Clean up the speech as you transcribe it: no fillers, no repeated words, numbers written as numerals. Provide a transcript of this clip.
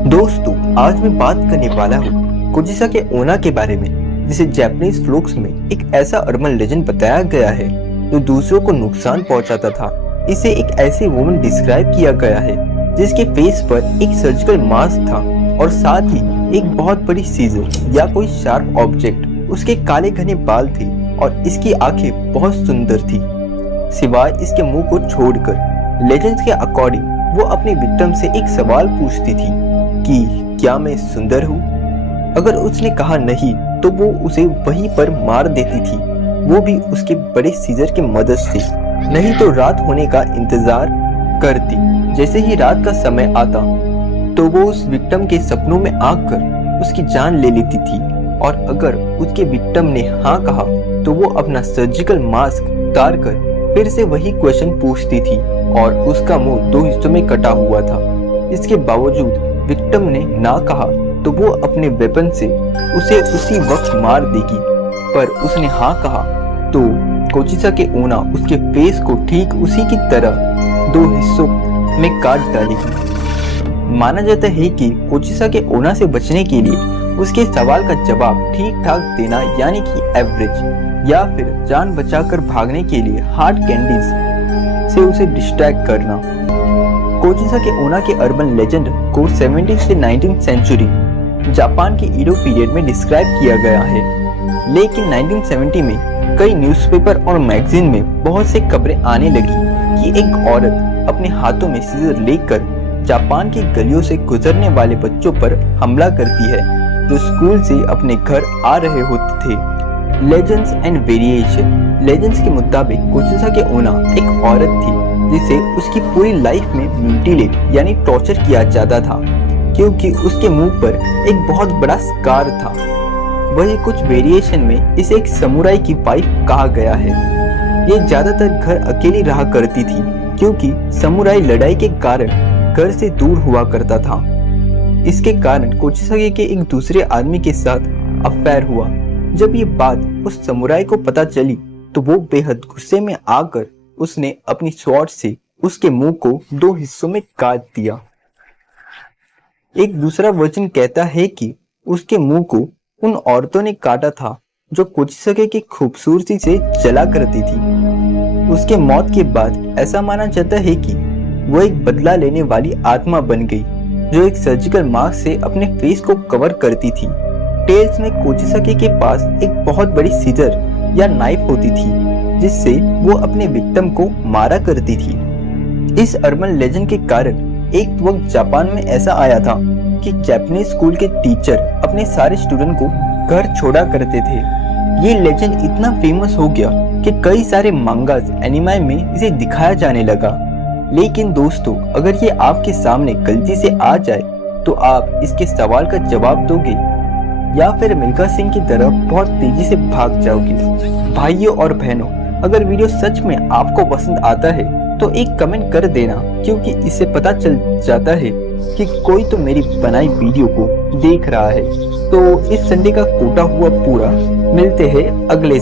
दोस्तों, आज मैं बात करने वाला हूँ कोजिसाके ओना के बारे में, जिसे जापानीज फ्लोक्स में एक ऐसा अर्बन लेजेंड बताया गया है जो दूसरों को नुकसान पहुंचाता था। इसे एक ऐसी वुमन डिस्क्राइब किया गया है जिसके फेस पर एक सर्जिकल मास्क था और साथ ही एक बहुत बड़ी सीजर या कोई शार्प ऑब्जेक्ट। उसके काले घने बाल थे और इसकी आंखें बहुत सुंदर थी, सिवाय इसके मुंह को छोड़कर। लेजेंड्स के अकॉर्डिंग वो अपनी विक्टिम से एक सवाल पूछती थी कि क्या मैं सुंदर हूँ। अगर उसने कहा नहीं तो वो उसे वहीं पर मार देती थी, वो भी उसके बड़े सीजर की मदद से। नहीं तो रात होने का इंतजार करती। जैसे ही रात का समय आता तो वो उस विक्टिम के सपनों में आकर उसकी जान ले लेती थी, और अगर उसके विक्टिम ने हाँ कहा तो वो अपना सर्जिकल मास्क उतार कर फिर से वही क्वेश्चन पूछती थी, और उसका मुंह 2 हिस्सों में कटा हुआ था। इसके बावजूद विक्टिम ने ना कहा तो वो अपने वेपन से उसे उसी वक्त मार देगी, पर उसने हाँ कहा तो कोजिसाके ओना उसके फेस को ठीक उसी की तरह 2 हिस्सों में काट डालेगी। माना जाता है कि कोजिसाके ओना से बचने के लिए उसके सवाल का जवाब ठीक ठाक देना, यानी कि एवरेज, या फिर जान बचाकर भागने के लिए हार्ड कैंडीज से उसे डिस्ट्रैक्ट करना। कोजिसाके ओना के अर्बन लेजेंड को 17th से 19th सेंचुरी जापान के ईडो पीरियड में डिस्क्राइब किया गया है, लेकिन 1970 में कई न्यूज़पेपर और मैगजीन में बहुत से खबरें आने लगी कि एक औरत अपने हाथों में सीजर लेकर जापान की गलियों से गुजरने वाले बच्चों पर हमला करती है जो स्कूल से अपने घर आ रहे होते थे। Legends and variation. लेजेंड्स के मुताबिक कोजिसाके ओना एक औरत थी जिसे उसकी पूरी लाइफ में म्यूटिलेट यानी टॉर्चर किया जाता था, क्योंकि उसके मुंह पर एक बहुत बड़ा स्कार था। वही कुछ वेरिएशन में इसे एक समुराई की वाइफ कहा गया है। ये ज्यादातर घर अकेली रहा करती थी, क्योंकि समुराई लड़ाई के कारण घर से दूर हुआ करता था। इसके कारण कोजिसाके के एक दूसरे आदमी के साथ अफेयर हुआ। जब ये बात उस समुराई को पता चली तो वो बेहद गुस्से में आकर उसने अपनी स्वॉर्ड से उसके मुंह को 2 हिस्सों में काट दिया। एक दूसरा वर्जन कहता है कि उसके मुंह को उन औरतों ने काटा था जो कोजिसाके की खूबसूरती से जला करती थी। उसके मौत के बाद ऐसा माना जाता है कि वो एक बदला लेने वाली आत्मा बन गई जो एक सर्जिकल मास्क से अपने फेस को कवर करती थी। टेल्स में कोजिसाके के पास एक बहुत बड़ी सीजर या नाइफ होती थी जिससे वो अपने विक्टिम को मारा करती थी। इस अर्बन लेजेंड के कारण एक वक्त जापान में ऐसा आया था कि जापानीज स्कूल के टीचर अपने सारे स्टूडेंट को घर छोड़ा करते थे। ये लेजेंड इतना फेमस हो गया कि कई सारे मांगास एनिमे में इसे दिखाया जाने लगा। लेकिन दोस्तों, अगर ये आपके सामने गलती से आ जाए तो आप इसके सवाल का जवाब दोगे या फिर मिल्खा सिंह की तरह बहुत तेजी से भाग जाओगे। भाइयों और बहनों, अगर वीडियो सच में आपको पसंद आता है तो एक कमेंट कर देना, क्योंकि इससे पता चल जाता है कि कोई तो मेरी बनाई वीडियो को देख रहा है। तो इस संडे का कोटा हुआ पूरा। मिलते हैं अगले